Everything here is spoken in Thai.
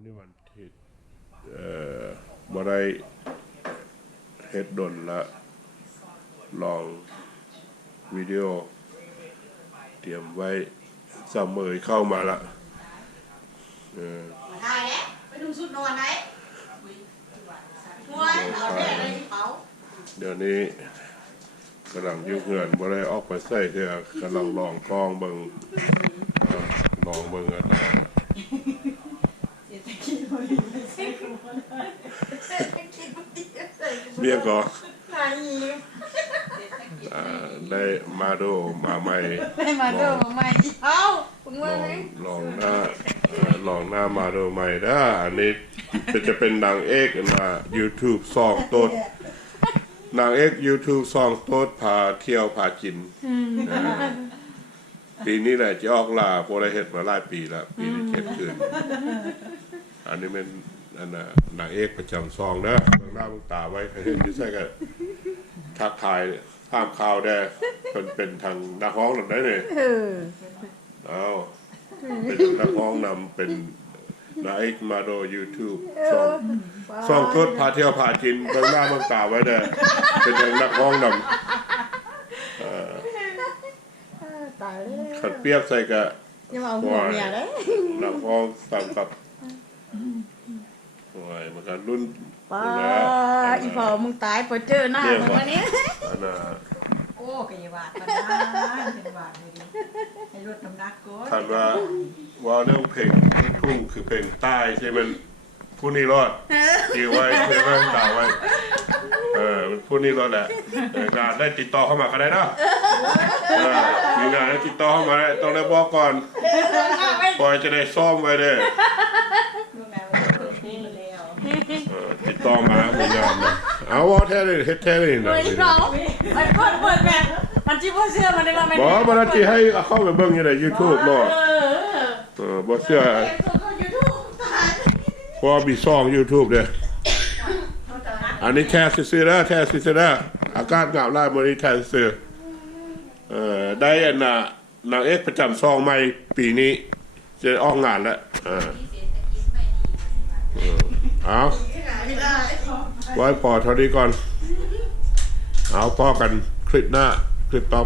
วันนี้วันที่บ่ได้เฮ็ดดนละลองวิดีโอเตรียมไว้เสมอเข้ามาละมาได้แล้วไปดูสุดนอนไหนหัวเอาแม่เลยเป๋าเดี๋ยวนี้กำลังยุ่งเงินบ่ได้ออกไปใส่เถื่อกำลังลองกล้องเบิ่งลองเบิ่งอันนั้นเรียกก่อนได้มาโดมาใหม่ได้มาโดมาใหม่เอ้าผมว่าไงลองหน้ามาโดใหม่ด้าอันนี้จะเป็นนางเอกนะ YouTube ซองต้นนางเอก YouTube ซองต้นพาเที่ยวพากินปีนี้แหละจะออกลาพอได้เฮ็ดมาหลายปีแล้วปีนี้7 คืนอันนี้เป็นนางเอกประจำซองนะเบื้องหน้าเบื้องตาไว้ใครเห็นอยู่ใช่กันทักทายห้ามข่าวได้เป็นทางนักร้องหรือไงเนี่ยเอาเป็นนักร้องนำเป็นนางเอกมาโด YouTube ซองต้นพาเที่ยวพากินเบื้องหน้าเบื้องตาไว้ได้เป็นทางนักร้องนำขัดเปียกใส่กะยังเอาหัวเมียเลยนักร้องตามกับโอ้ยมันก็รุ่นป้าอีพอมึงตายพอเจอหน้ามึงวันนี้โอ้กยาบาทมันได้เป็นบาทเลยดิให้ลดน้ำหนักก่อนถัดว่าเรื่องเพลงทุ่งคือเพลงใต้ใช่มันผู้นี้รอดดีไว้เพื่อให้ตาไว้ผู้นี้รอดแหละงานได้ติดต่อเข้ามาก็ได้นะมีงานได้ติดต่อเข้ามาต้องได้บอกก่อนปล่อยจะได้ซ่อมไว้เลยติดต่อมามีงานนะเอาว่าแท้เลยเฮ็ดแท้เลยนะมันเปิดแบบมันจีบเสื้อมันได้มาไม่บอกว่ามันจะให้เข้าไปเบิ่งอยู่ใน YouTube เนาะบ่เสื้อพอมีซ่อง YouTube เด้ออันนี้แท้ซื่อๆนะแท้ซื่อๆนะอากาศหนาวหลายมื้อนี้แท้ซื่อได้อันน่ะนางเอกประจำซองใหม่ปีนี้จะออกงานแล้วเอาไว้พอเท่านี้ก่อนเอาพอกันคลิปหน้าคลิปต่อ